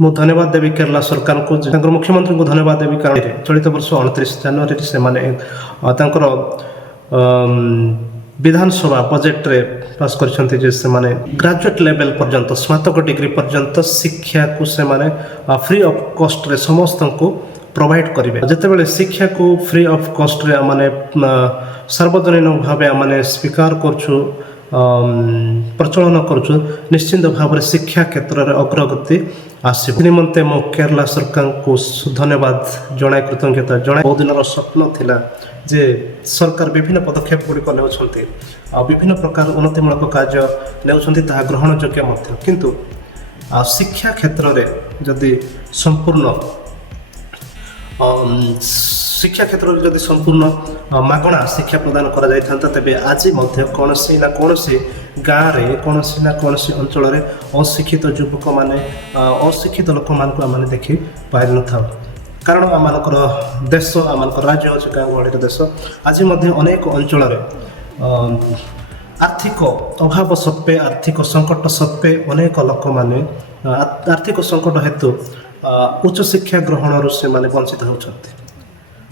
ମୁଁ ଧନ୍ୟବାଦ ଦେବି କେରଳ ସରକାରଙ୍କୁ, ତାଙ୍କର ମୁଖ୍ୟମନ୍ତ୍ରୀଙ୍କୁ ଧନ୍ୟବାଦ ଦେବି, କାରଣ ଚଳିତ ବର୍ଷ 29 ଜାନୁଆରୀରେ ସେମାନେ ତାଙ୍କର ବିଧାନସଭା ବଜେଟ୍ରେ ପାସ୍ କରିଛନ୍ତି ଯେ ସେମାନେ ଗ୍ରାଜୁଏଟ୍ ଲେଭେଲ୍ ପର୍ଯ୍ୟନ୍ତ ସ୍ନାତକ ଡିଗ୍ରୀ ପର୍ଯ୍ୟନ୍ତ ଶିକ୍ଷାକୁ ସେମାନେ ଫ୍ରି ଅଫ୍ କଷ୍ଟରେ ସମସ୍ତଙ୍କୁ ପ୍ରୋଭାଇଡ଼ କରିବେ। ଯେତେବେଳେ ଶିକ୍ଷାକୁ ଫ୍ରି ଅଫ୍ କଷ୍ଟରେ ମାନେ ସାର୍ବଜନୀନ ଭାବେ ଆମେ ସ୍ୱୀକାର କରୁଛୁ, ପ୍ରଚଳନ କରୁଛୁ, ନିଶ୍ଚିନ୍ତ ଭାବରେ ଶିକ୍ଷା କ୍ଷେତ୍ରରେ ଅଗ୍ରଗତି ଆସିବ। ନିମନ୍ତେ ମୁଁ କେରଳ ସରକାରଙ୍କୁ ଧନ୍ୟବାଦ ଜଣାଇ, କୃତଜ୍ଞତା ଜଣାଇ। ବହୁ ଦିନର ସ୍ୱପ୍ନ ଥିଲା ଯେ ସରକାର ବିଭିନ୍ନ ପଦକ୍ଷେପ ଗୁଡ଼ିକ ନେଉଛନ୍ତି, ଆଉ ବିଭିନ୍ନ ପ୍ରକାର ଉନ୍ନତିମୂଳକ କାର୍ଯ୍ୟ ନେଉଛନ୍ତି, ତାହା ଗ୍ରହଣ ଯୋଗ୍ୟ ମଧ୍ୟ। କିନ୍ତୁ ଶିକ୍ଷା କ୍ଷେତ୍ରରେ ଯଦି ସମ୍ପୂର୍ଣ୍ଣ ମାଗଣା ଶିକ୍ଷା ପ୍ରଦାନ କରାଯାଇଥାନ୍ତା, ତେବେ ଆଜି ମଧ୍ୟ କୌଣସି ନା କୌଣସି ଗାଁରେ, କୌଣସି ନା କୌଣସି ଅଞ୍ଚଳରେ ଅଶିକ୍ଷିତ ଯୁବକମାନେ, ଅଶିକ୍ଷିତ ଲୋକମାନଙ୍କୁ ଆମେ ଦେଖି ପାରିନଥାଉ। କାରଣ ଆମମାନଙ୍କର ଦେଶ, ଆମମାନଙ୍କର ରାଜ୍ୟ ହେଉଛି ଗାଁ ଗହଳିର ଦେଶ। ଆଜି ମଧ୍ୟ ଅନେକ ଅଞ୍ଚଳରେ ଆର୍ଥିକ ଅଭାବ ସତ୍ତ୍ୱେ, ଆର୍ଥିକ ସଙ୍କଟ ସତ୍ତ୍ୱେ ଅନେକ ଲୋକମାନେ ଆର୍ଥିକ ସଙ୍କଟ ହେତୁ ଉଚ୍ଚଶିକ୍ଷା ଗ୍ରହଣରୁ ସେମାନେ ବଞ୍ଚିତ ହେଉଛନ୍ତି।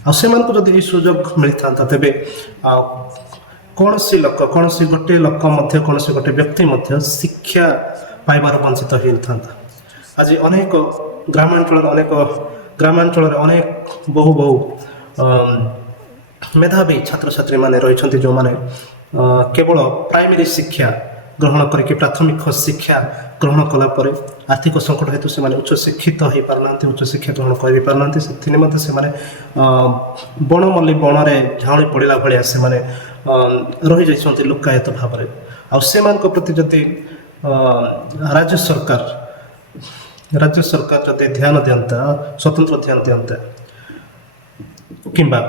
ଆଉ ସେମାନଙ୍କୁ ଯଦି ଏହି ସୁଯୋଗ ମିଳିଥାନ୍ତା, ତେବେ କୌଣସି ଗୋଟିଏ ଲୋକ ମଧ୍ୟ, କୌଣସି ଗୋଟିଏ ବ୍ୟକ୍ତି ମଧ୍ୟ ଶିକ୍ଷା ପାଇବାର ବଞ୍ଚିତ ହୋଇନଥାନ୍ତା। ଆଜି ଅନେକ ଗ୍ରାମାଞ୍ଚଳରେ ଅନେକ ବହୁ ମେଧାବୀ ଛାତ୍ରଛାତ୍ରୀମାନେ ରହିଛନ୍ତି, ଯେଉଁମାନେ କେବଳ ପ୍ରାଇମେରୀ ଶିକ୍ଷା ଗ୍ରହଣ କରିକି, ପ୍ରାଥମିକ ଶିକ୍ଷା ଗ୍ରହଣ କଲା ପରେ ଆର୍ଥିକ ସଙ୍କଟ ହେତୁ ସେମାନେ ଉଚ୍ଚଶିକ୍ଷିତ ହୋଇପାରୁନାହାନ୍ତି, ଉଚ୍ଚଶିକ୍ଷା ଗ୍ରହଣ କରିପାରୁନାହାନ୍ତି। ସେଥି ନିମନ୍ତେ ସେମାନେ ବଣମଲ୍ଲି ବଣରେ ଝାଉଁଳି ପଡ଼ିଲା ଭଳିଆ ସେମାନେ ରହିଯାଇଛନ୍ତି ଲୁକାୟିତ ଭାବରେ। ଆଉ ସେମାନଙ୍କ ପ୍ରତି ଯଦି ରାଜ୍ୟ ସରକାର ଯଦି ଧ୍ୟାନ ଦିଅନ୍ତା, ସ୍ୱତନ୍ତ୍ର ଧ୍ୟାନ ଦିଅନ୍ତା, କିମ୍ବା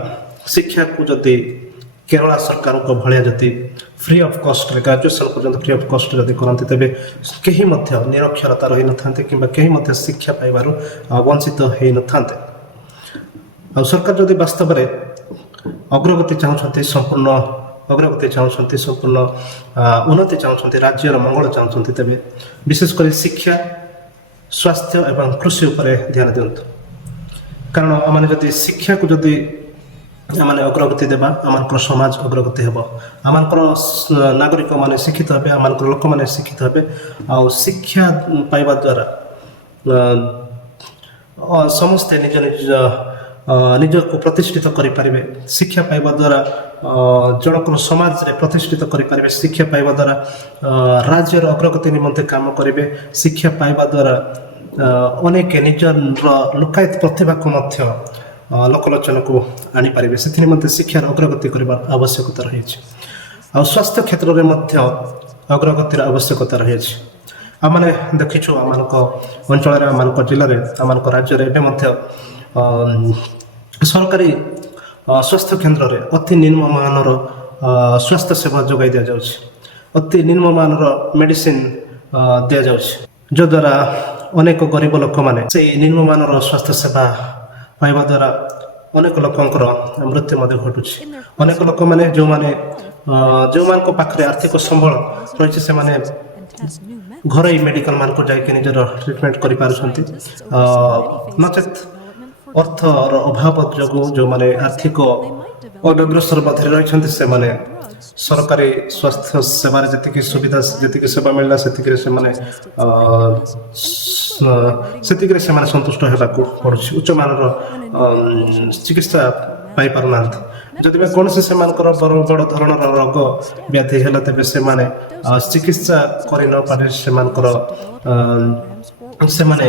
ଶିକ୍ଷାକୁ ଯଦି କେରଳ ସରକାରଙ୍କ ଭଳିଆ ଯଦି ଫ୍ରି ଅଫ୍ କଷ୍ଟରେ, ଗ୍ରାଜୁଏସନ୍ ପର୍ଯ୍ୟନ୍ତ ଫ୍ରି ଅଫ୍ କଷ୍ଟରେ ଯଦି କରନ୍ତି, ତେବେ କେହି ମଧ୍ୟ ନିରକ୍ଷରତା ରହିନଥାନ୍ତେ, କିମ୍ବା କେହି ମଧ୍ୟ ଶିକ୍ଷା ପାଇବାରୁ ବଞ୍ଚିତ ହୋଇନଥାନ୍ତେ। ଆଉ ସରକାର ଯଦି ବାସ୍ତବରେ ଅଗ୍ରଗତି ଚାହୁଁଛନ୍ତି, ସମ୍ପୂର୍ଣ୍ଣ ଉନ୍ନତି ଚାହୁଁଛନ୍ତି, ରାଜ୍ୟର ମଙ୍ଗଳ ଚାହୁଁଛନ୍ତି, ତେବେ ବିଶେଷ କରି ଶିକ୍ଷା, ସ୍ୱାସ୍ଥ୍ୟ ଏବଂ କୃଷି ଉପରେ ଧ୍ୟାନ ଦିଅନ୍ତୁ। କାରଣ ଆମେ ଯଦି ଶିକ୍ଷାକୁ ଯଦି ଆମେ ଅଗ୍ରଗତି ଦେବା, ଆମର ସମାଜ ଅଗ୍ରଗତି ହେବ, ଆମର ନାଗରିକମାନେ ଶିକ୍ଷିତ ହେବେ, ଆମର ଲୋକମାନେ ଶିକ୍ଷିତ ହେବେ। ଆଉ ଶିକ୍ଷା ପାଇବା ଦ୍ୱାରା ସମସ୍ତେ ନିଜକୁ ପ୍ରତିଷ୍ଠିତ କରିପାରିବେ। ଶିକ୍ଷା ପାଇବା ଦ୍ୱାରା ଜଣଙ୍କର ସମାଜରେ ପ୍ରତିଷ୍ଠିତ କରିପାରିବେ। ଶିକ୍ଷା ପାଇବା ଦ୍ୱାରା ରାଜ୍ୟର ଅଗ୍ରଗତି ନିମନ୍ତେ କାମ କରିବେ। ଶିକ୍ଷା ପାଇବା ଦ୍ୱାରା ଅନେକ ନିଜର ଲୁକାୟିତ ପ୍ରତିଭାକୁ ମଧ୍ୟ ଲୋକଲୋଚନକୁ ଆଣିପାରିବେ। ସେଥି ନିମନ୍ତେ ଶିକ୍ଷାର ଅଗ୍ରଗତି କରିବା ଆବଶ୍ୟକତା ରହିଛି। ଆଉ ସ୍ୱାସ୍ଥ୍ୟ କ୍ଷେତ୍ରରେ ମଧ୍ୟ ଅଗ୍ରଗତିର ଆବଶ୍ୟକତା ରହିଛି। ଆମେ ଦେଖିଛୁ ଆମମାନଙ୍କ ଅଞ୍ଚଳରେ, ଆମମାନଙ୍କ ଜିଲ୍ଲାରେ, ଆମମାନଙ୍କ ରାଜ୍ୟରେ ଏବେ ମଧ୍ୟ ସରକାରୀ ସ୍ୱାସ୍ଥ୍ୟ କେନ୍ଦ୍ରରେ ଅତି ନିମ୍ନମାନର ସ୍ୱାସ୍ଥ୍ୟ ସେବା ଯୋଗାଇ ଦିଆଯାଉଛି, ଅତି ନିମ୍ନମାନର ମେଡ଼ିସିନ ଦିଆଯାଉଛି, ଯଦ୍ୱାରା ଅନେକ ଗରିବ ଲୋକମାନେ ସେଇ ନିମ୍ନମାନର ସ୍ୱାସ୍ଥ୍ୟ ସେବା ପାଇବା ଦ୍ୱାରା ଅନେକ ଲୋକଙ୍କର ମୃତ୍ୟୁ ମଧ୍ୟ ଘଟୁଛି। ଅନେକ ଲୋକମାନେ ଯେଉଁମାନଙ୍କ ପାଖରେ ଆର୍ଥିକ ସମ୍ବଳ ରହିଛି, ସେମାନେ ଘରୋଇ ମେଡ଼ିକାଲମାନଙ୍କୁ ଯାଇକି ନିଜର ଟ୍ରିଟମେଣ୍ଟ କରିପାରୁଛନ୍ତି। ନଚେତ୍ ଅର୍ଥର ଅଭାବ ଯୋଗୁଁ ଯେଉଁମାନେ ଆର୍ଥିକ ଅନଗ୍ରସର ମଧ୍ୟରେ ରହିଛନ୍ତି, ସେମାନେ ସରକାରୀ ସ୍ୱାସ୍ଥ୍ୟ ସେବାରେ ଯେତିକି ସେବା ମିଳିଲା, ସେତିକିରେ ସେମାନେ ସନ୍ତୁଷ୍ଟ ହେବାକୁ ପଡ଼ୁଛି। ଉଚ୍ଚମାନର ଚିକିତ୍ସା ପାଇପାରୁନାହାନ୍ତି। ଯଦି ବା କୌଣସି ସେମାନଙ୍କର ବଡ଼ ଧରଣର ରୋଗ ବ୍ୟାଧି ହେଲା, ତେବେ ସେମାନେ ଚିକିତ୍ସା କରି ନ ପାରି ସେମାନେ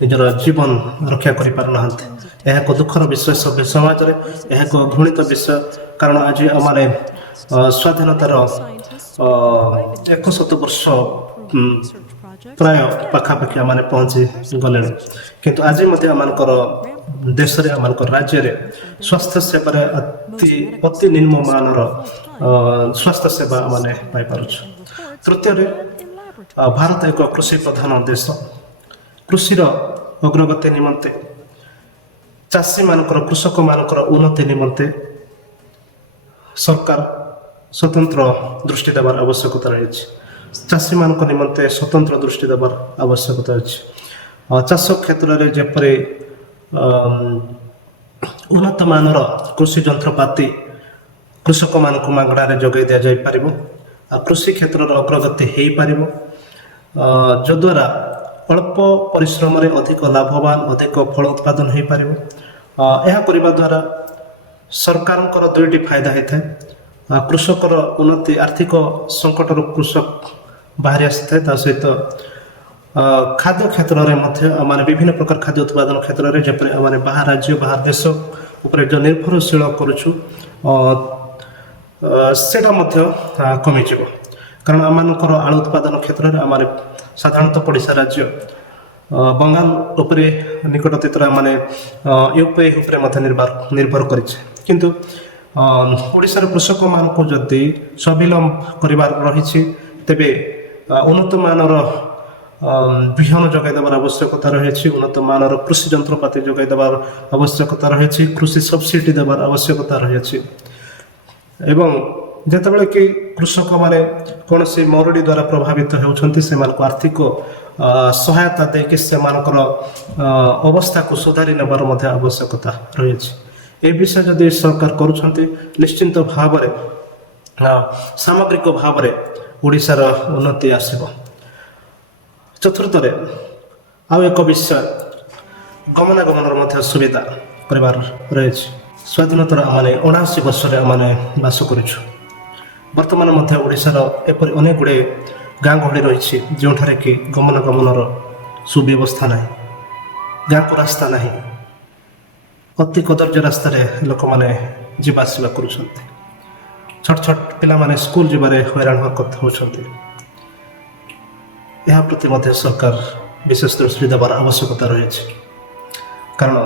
ନିଜର ଜୀବନ ରକ୍ଷା କରିପାରୁନାହାନ୍ତି। ଏହା ଏକ ଦୁଃଖର ବିଷୟ ସଭ୍ୟ ସମାଜରେ, ଏହା ଏକ ଘୃଣିତ ବିଷୟ। କାରଣ ଆଜି ଆମେ ସ୍ୱାଧୀନତାର 100 ବର୍ଷ ପ୍ରାୟ ପାଖାପାଖି ଆମେ ପହଞ୍ଚି ଗଲେଣି, କିନ୍ତୁ ଆଜି ମଧ୍ୟ ଆମମାନଙ୍କର ଦେଶରେ, ଆମମାନଙ୍କର ରାଜ୍ୟରେ ସ୍ୱାସ୍ଥ୍ୟ ସେବାରେ ଅତି ନିମ୍ନମାନର ସ୍ୱାସ୍ଥ୍ୟ ସେବା ଆମେ ପାଇପାରୁଛୁ। ତୃତୀୟରେ, ଭାରତ ଏକ କୃଷି ପ୍ରଧାନ ଦେଶ। କୃଷିର ଅଗ୍ରଗତି ନିମନ୍ତେ, କୃଷକମାନଙ୍କର ଉନ୍ନତି ନିମନ୍ତେ ସରକାର ସ୍ୱତନ୍ତ୍ର ଦୃଷ୍ଟି ଦେବାର ଆବଶ୍ୟକତା ରହିଛି। ଚାଷୀମାନଙ୍କ ନିମନ୍ତେ ସ୍ୱତନ୍ତ୍ର ଦୃଷ୍ଟି ଦେବାର ଆବଶ୍ୟକତା ଅଛି। ଚାଷ କ୍ଷେତ୍ରରେ ଯେପରି ଉନ୍ନତ ମାନର କୃଷି ଯନ୍ତ୍ରପାତି କୃଷକମାନଙ୍କୁ ମାଗଣାରେ ଯୋଗାଇ ଦିଆଯାଇପାରିବ। ଆଉ କୃଷି କ୍ଷେତ୍ରର ଅଗ୍ରଗତି ହୋଇପାରିବ, ଯଦ୍ୱାରା ଅଳ୍ପ ପରିଶ୍ରମରେ ଅଧିକ ଲାଭବାନ ଅଧିକ ଫଳ ଉତ୍ପାଦନ ହୋଇପାରିବ। ଏହା କରିବା ଦ୍ୱାରା ସରକାରଙ୍କର ଦୁଇଟି ଫାଇଦା ହୋଇଥାଏ। କୃଷକର ଉନ୍ନତି, ଆର୍ଥିକ ସଙ୍କଟରୁ କୃଷକ ବାହାରି ଆସିଥାଏ। ତା ସହିତ ଖାଦ୍ୟ କ୍ଷେତ୍ରରେ ମଧ୍ୟ ଆମେ ବିଭିନ୍ନ ପ୍ରକାର ଖାଦ୍ୟ ଉତ୍ପାଦନ କ୍ଷେତ୍ରରେ ଯେପରି ଆମେ ବାହାର ରାଜ୍ୟ ବାହାର ଦେଶ ଉପରେ ଯେଉଁ ନିର୍ଭରଶୀଳ କରୁଛୁ ସେଇଟା ମଧ୍ୟ କମିଯିବ। କାରଣ ଆମମାନଙ୍କର ଆଳୁ ଉତ୍ପାଦନ କ୍ଷେତ୍ରରେ ଆମର ସାଧାରଣତଃ ପଡ଼ିଶା ରାଜ୍ୟ ବଙ୍ଗାଳ ଉପରେ ନିକଟ ଅତୀତରେ ମାନେ ୟୁପିଆଇ ଉପରେ ମଧ୍ୟ ନିର୍ଭର କରିছে। କିନ୍ତୁ ଓଡ଼ିଶାର କୃଷକମାନଙ୍କୁ ଯଦି ସ୍ୱାବଲମ୍ବୀ କରିବାର ରହିଛି ତେବେ ଉନ୍ନତ ମାନର ବିହନ ଯୋଗାଇ ଦେବାର ଆବଶ୍ୟକତା ରହିଛି, ଉନ୍ନତ ମାନର କୃଷି ଯନ୍ତ୍ରପାତି ଯୋଗାଇ ଦେବାର ଆବଶ୍ୟକତା ରହିଛି, କୃଷି ସବସିଡି ଦେବାର ଆବଶ୍ୟକତା ରହିଛି। ଏବଂ ଯେତେବେଳେ କି କୃଷକମାନେ କୌଣସି ମରୁଡ଼ି ଦ୍ୱାରା ପ୍ରଭାବିତ ହେଉଛନ୍ତି ସେମାନଙ୍କୁ ଆର୍ଥିକ ସହାୟତା ଦେଇକି ସେମାନଙ୍କର ଅବସ୍ଥାକୁ ସୁଧାରି ନେବାର ମଧ୍ୟ ଆବଶ୍ୟକତା ରହିଛି। ଏ ବିଷୟ ଯଦି ସରକାର କରୁଛନ୍ତି ନିଶ୍ଚିନ୍ତ ଭାବରେ ସାମଗ୍ରିକ ଭାବରେ ଓଡ଼ିଶାର ଉନ୍ନତି ଆସିବ। ଚତୁର୍ଥରେ ଆଉ ଏକ ବିଷୟ ଗମନାଗମନର ମଧ୍ୟ ସୁବିଧା କରିବାର ରହିଛି। ସ୍ୱାଧୀନତାର ଆମେ 79 ବର୍ଷରେ ଆମେ ବାସ କରୁଛୁ। ବର୍ତ୍ତମାନ ମଧ୍ୟ ଓଡ଼ିଶାର ଏପରି ଅନେକ ଗୁଡ଼ିଏ ଗାଁ ଗହଳି ରହିଛି ଯେଉଁଠାରେ କି ଗମନାଗମନର ସୁବ୍ୟବସ୍ଥା ନାହିଁ, ଗାଁକୁ ରାସ୍ତା ନାହିଁ, ଅତି କଦର୍ଯ୍ୟ ରାସ୍ତାରେ ଲୋକମାନେ ଯିବା ଆସିବା କରୁଛନ୍ତି। ଛୋଟ ଛୋଟ ପିଲାମାନେ ସ୍କୁଲ ଯିବାରେ ହଇରାଣ ହରକତ ହେଉଛନ୍ତି। ଏହା ପ୍ରତି ମଧ୍ୟ ସରକାର ବିଶେଷ ଦୃଷ୍ଟି ଦେବାର ଆବଶ୍ୟକତା ରହିଛି। କାରଣ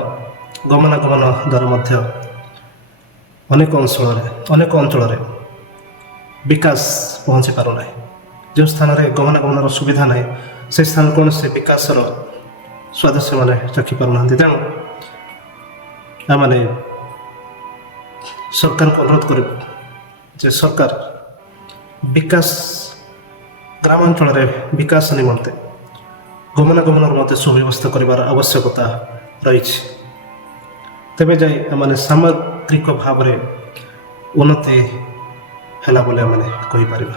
ଗମନାଗମନ ଦ୍ୱାରା ମଧ୍ୟ ଅନେକ ଅଞ୍ଚଳରେ ବିକାଶ ପହଞ୍ଚି ପାରୁନାହିଁ। ଯେଉଁ ସ୍ଥାନରେ ଗମନାଗମନର ସୁବିଧା ନାହିଁ ସେ ସ୍ଥାନରେ କୌଣସି ବିକାଶର ସ୍ୱାଦ ସେମାନେ ଚାଖି ପାରୁନାହାନ୍ତି। ତେଣୁ ଆମେ ସରକାରଙ୍କୁ ଅନୁରୋଧ କରିବୁ ଯେ ସରକାର ଗ୍ରାମାଞ୍ଚଳରେ ବିକାଶ ନିମନ୍ତେ ଗମନାଗମନର ମଧ୍ୟ ସୁବ୍ୟବସ୍ଥା କରିବାର ଆବଶ୍ୟକତା ରହିଛି। ତେବେ ଯାଇ ଆମେ ସାମଗ୍ରିକ ଭାବରେ ଉନ୍ନତି ହେଲା ବୋଲି ଆମେ କହିପାରିବା।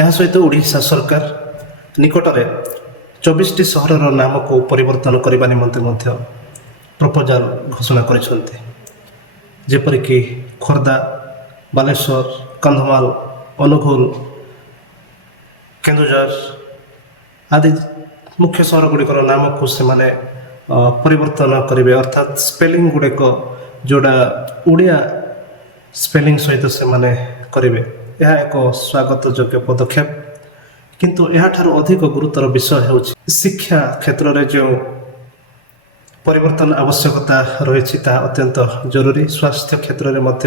ଏହା ସହିତ ଓଡ଼ିଶା ସରକାର ନିକଟରେ 24ଟି ସହରର ନାମକୁ ପରିବର୍ତ୍ତନ କରିବା ନିମନ୍ତେ ମଧ୍ୟ ପ୍ରପୋଜାଲ ଘୋଷଣା କରିଛନ୍ତି। ଯେପରିକି ଖୋର୍ଦ୍ଧା, ବାଲେଶ୍ୱର, କନ୍ଧମାଳ, ଅନୁଗୁଳ, କେନ୍ଦୁଝର ଆଦି ମୁଖ୍ୟ ସହର ଗୁଡ଼ିକର ନାମକୁ ସେମାନେ ପରିବର୍ତ୍ତନ କରିବେ। ଅର୍ଥାତ୍ ସ୍ପେଲିଂ ଗୁଡ଼ିକ ଯେଉଁଟା ଓଡ଼ିଆ ସ୍ପେଲିଂ ସହିତ ସେମାନେ କରିବେ। ଏହା ଏକ ସ୍ୱାଗତ ଯୋଗ୍ୟ ପଦକ୍ଷେପ। କିନ୍ତୁ ଏହାଠାରୁ ଅଧିକ ଗୁରୁତର ବିଷୟ ହେଉଛି ଶିକ୍ଷା କ୍ଷେତ୍ରରେ ଯେଉଁ ପରିବର୍ତ୍ତନ ଆବଶ୍ୟକତା ରହିଛି ତାହା ଅତ୍ୟନ୍ତ ଜରୁରୀ। ସ୍ୱାସ୍ଥ୍ୟ କ୍ଷେତ୍ରରେ ମଧ୍ୟ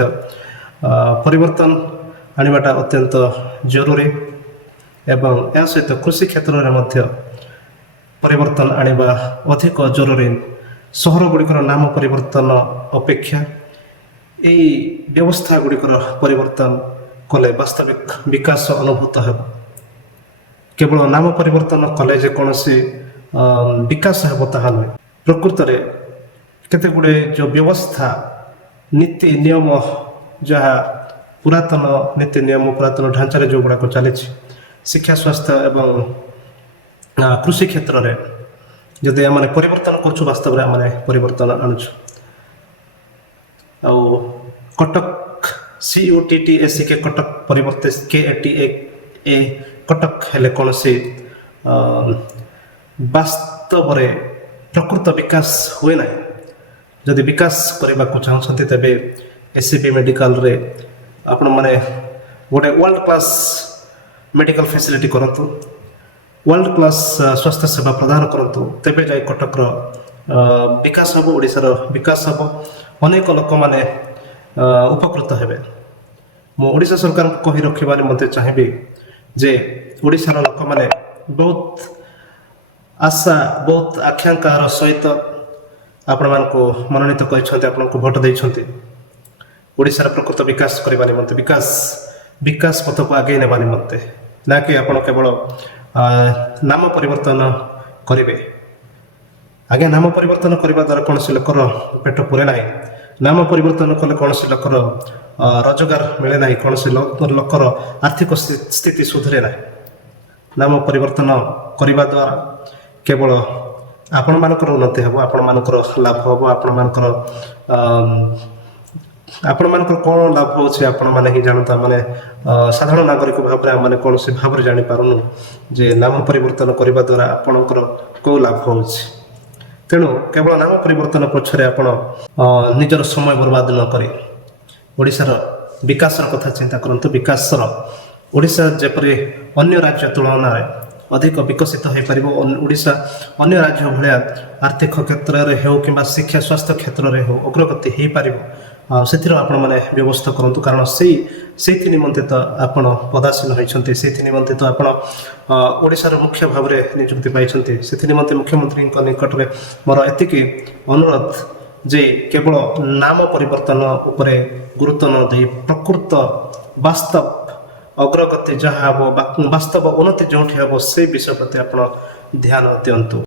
ପରିବର୍ତ୍ତନ ଆଣିବାଟା ଅତ୍ୟନ୍ତ ଜରୁରୀ ଏବଂ ଏହା ସହିତ କୃଷି କ୍ଷେତ୍ରରେ ମଧ୍ୟ ପରିବର୍ତ୍ତନ ଆଣିବା ଅଧିକ ଜରୁରୀ। ସହର ଗୁଡ଼ିକର ନାମ ପରିବର୍ତ୍ତନ ଅପେକ୍ଷା ଏହି ବ୍ୟବସ୍ଥା ଗୁଡ଼ିକର ପରିବର୍ତ୍ତନ କଲେ ବାସ୍ତବିକ ବିକାଶ ଅନୁଭୂତ ହେବ। କେବଳ ନାମ ପରିବର୍ତ୍ତନ କଲେ ଯେ କୌଣସି ବିକାଶ ହେବ ତାହା ନୁହେଁ। ପ୍ରକୃତରେ କେତେ ଗୁଡ଼ିଏ ଯେଉଁ ବ୍ୟବସ୍ଥା ନୀତି ନିୟମ ଯାହା ପୁରାତନ ନୀତି ନିୟମ ପୁରାତନ ଢାଞ୍ଚାରେ ଯେଉଁଗୁଡ଼ାକ ଚାଲିଛି ଶିକ୍ଷା ସ୍ୱାସ୍ଥ୍ୟ ଏବଂ କୃଷି କ୍ଷେତ୍ରରେ ଯଦି ଆମେ ପରିବର୍ତ୍ତନ କରୁଛୁ ବାସ୍ତବରେ ଆମେ ପରିବର୍ତ୍ତନ ଆଣୁଛୁ। ଆଉ କଟକ CUTTACK କଟକ ପରିବର୍ତ୍ତେ KATA କଟକ ହେଲେ କୌଣସି ବାସ୍ତବରେ ପ୍ରକୃତ ବିକାଶ ହୁଏ ନାହିଁ। ଯଦି ବିକାଶ କରିବାକୁ ଚାହୁଁଛନ୍ତି ତେବେ SCB ମେଡ଼ିକାଲରେ ଆପଣମାନେ ଗୋଟେ ୱାର୍ଲଡ କ୍ଲାସ୍ ମେଡ଼ିକାଲ ଫ୍ୟାସିଲିଟି କରନ୍ତୁ, ୱାର୍ଲଡ କ୍ଲାସ୍ ସ୍ୱାସ୍ଥ୍ୟ ସେବା ପ୍ରଦାନ କରନ୍ତୁ, ତେବେ ଯାଇ କଟକର ବିକାଶ ହେବ, ଓଡ଼ିଶାର ବିକାଶ ହେବ, ଅନେକ ଲୋକମାନେ ଉପକୃତ ହେବେ। ମୁଁ ଓଡ଼ିଶା ସରକାରଙ୍କୁ କହି ରଖିବା ନିମନ୍ତେ ଚାହିଁବି ଯେ ଓଡ଼ିଶାର ଲୋକମାନେ ବହୁତ ଆଶା ବହୁତ ଆକାଂକ୍ଷାର ସହିତ ଆପଣମାନଙ୍କୁ ମନୋନୀତ କରିଛନ୍ତି, ଆପଣଙ୍କୁ ଭୋଟ ଦେଇଛନ୍ତି ଓଡ଼ିଶାର ପ୍ରକୃତ ବିକାଶ କରିବା ନିମନ୍ତେ, ବିକାଶ ପଥକୁ ଆଗେଇ ନେବା ନିମନ୍ତେ, ନା କି ଆପଣ କେବଳ ନାମ ପରିବର୍ତ୍ତନ କରିବେ। ଆଜ୍ଞା, ନାମ ପରିବର୍ତ୍ତନ କରିବା ଦ୍ୱାରା କୌଣସି ଲୋକର ପେଟ ପୁରେ ନାହିଁ। ନାମ ପରିବର୍ତ୍ତନ କଲେ କୌଣସି ଲୋକର ରୋଜଗାର ମିଳେ ନାହିଁ, କୌଣସି ଲୋକର ଆର୍ଥିକ ସ୍ଥିତି ସୁଧରେ ନାହିଁ। ନାମ ପରିବର୍ତ୍ତନ କରିବା ଦ୍ୱାରା କେବଳ ଆପଣମାନଙ୍କର ଉନ୍ନତି ହେବ, ଆପଣମାନଙ୍କର ଲାଭ ହେବ, ଆପଣମାନଙ୍କର କ'ଣ ଲାଭ ହେଉଛି ଆପଣମାନେ ହିଁ ଜାଣନ୍ତା। ମାନେ ସାଧାରଣ ନାଗରିକ ଭାବରେ ଆମମାନେ କୌଣସି ଭାବରେ ଜାଣିପାରୁନୁ ଯେ ନାମ ପରିବର୍ତ୍ତନ କରିବା ଦ୍ୱାରା ଆପଣଙ୍କର କେଉଁ ଲାଭ ହେଉଛି। ତେଣୁ କେବଳ ନାମ ପରିବର୍ତ୍ତନ ପଛରେ ଆପଣ ନିଜର ସମୟ ବର୍ବାଦ ନ କରି ଓଡ଼ିଶାର ବିକାଶର କଥା ଚିନ୍ତା କରନ୍ତୁ। ଓଡ଼ିଶା ଯେପରି ଅନ୍ୟ ରାଜ୍ୟ ତୁଳନାରେ ଅଧିକ ବିକଶିତ ହୋଇପାରିବ, ଓଡ଼ିଶା ଅନ୍ୟ ରାଜ୍ୟ ଭଳିଆ ଆର୍ଥିକ କ୍ଷେତ୍ରରେ ହେଉ କିମ୍ବା ଶିକ୍ଷା ସ୍ୱାସ୍ଥ୍ୟ କ୍ଷେତ୍ରରେ ହେଉ ଅଗ୍ରଗତି ହୋଇପାରିବ, ସେଥିର ଆପଣମାନେ ବ୍ୟବସ୍ଥା କରନ୍ତୁ। କାରଣ ସେଇଥି ନିମନ୍ତେ ତ ଆପଣ ପଦାସୀନ ହୋଇଛନ୍ତି, ସେଇଥି ନିମନ୍ତେ ତ ଆପଣ ଓଡ଼ିଶାର ମୁଖ୍ୟ ଭାବରେ ନିଯୁକ୍ତି ପାଇଛନ୍ତି। ସେଥି ନିମନ୍ତେ ମୁଖ୍ୟମନ୍ତ୍ରୀଙ୍କ ନିକଟରେ ମୋର ଏତିକି ଅନୁରୋଧ ଯେ କେବଳ ନାମ ପରିବର୍ତ୍ତନ ଉପରେ ଗୁରୁତ୍ୱ ନ ଦେଇ ପ୍ରକୃତ ବାସ୍ତବ ଅଗ୍ରଗତି ଯାହା ହେବ, ବାସ୍ତବ ଉନ୍ନତି ଯେଉଁଠି ହେବ, ସେଇ ବିଷୟ ପ୍ରତି ଆପଣ ଧ୍ୟାନ ଦିଅନ୍ତୁ।